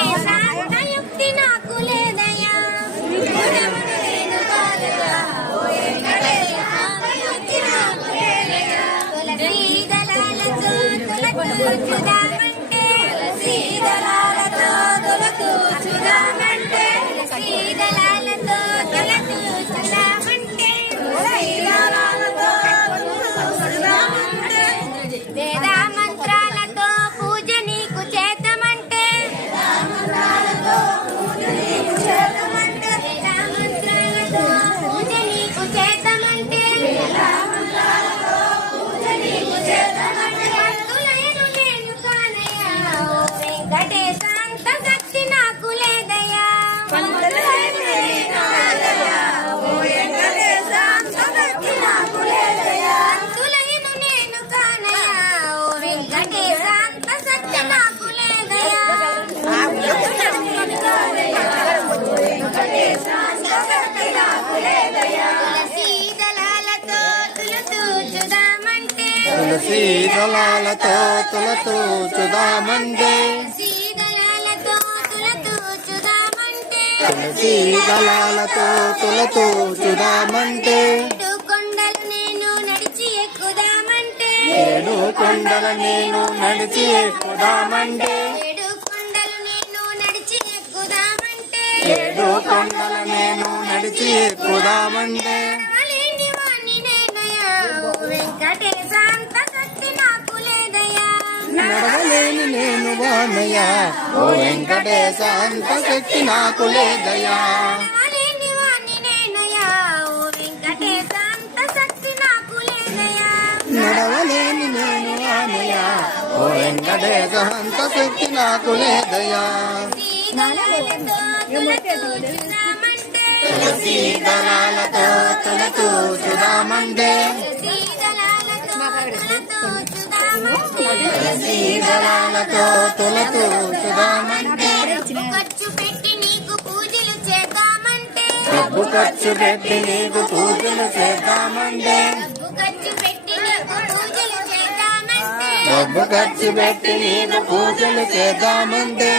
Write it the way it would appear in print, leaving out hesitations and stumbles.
యుక్తి నాకు లేదయ్యా సీదలాలతో తొలతూ చూదామంటే సీదలాలతో తొలతూ చూదామంటే సీదలాలతో వేద మంత్రాలతో పూజ నీకు చేతమంటే వేద మంత్రాలతో పూజ నీకు చేతమంటే భక్తులైన నేను కానయ్యా ఓ వెంకటేశ అంత శక్తి నాకు లేదయ్యా భక్తులైన నేను కానయ్యా ఓ వెంకటేశ అంత శక్తి నాకు లేదయ్యా సీదలాలతో తులతూ చూదామంటే తులసీదళాలతో తులతూ చూదామంటే సీదలాలతో తులతూ చూదామంటే తులసీదళాలతో తులతూ చూదామంటే ఏడు కొండలు నేను నడిచి ఎక్కుదామంటే ఏడు కొండల నేను నడిచి ఎక్కుదామంటే ఏడు కొండలు నేను నడిచి ఎక్కుదామంటే ఏడు కొండల నేను నడిచి ఎక్కుదామంటే లేని వాణ్ణి నేనయ్యా ఓ వెంకటేశ అంత శక్తి నాకు లేదయ్యా నడవలేని నేను వానయ్యా ఓ వెంకటేశ అంత శక్తి నాకు లేదయ్యా లేని వాణ్ణి నేనయ్యా ఓ వెంకటేశ అంత శక్తి నాకు లేదయ్యా నడవలేని నేను వానయ్యా ఓ వెంకటేశ అంత శక్తి నాకు లేదయ్యా సీదలాలతో తులతూ చూదామంటే సీదళాలతో తులతూ చూదామంటే ఖర్చు పెట్టి నీకు పూజలు చేద్దామంటే డబ్బు ఖర్చు పెట్టి నీకు పూజలు చేద్దామంటే డబ్బు ఖర్చు పెట్టి నీకు పూజలు చేద్దామంటే డబ్బు ఖర్చు పెట్టి నీకు పూజలు చేద్దామంటే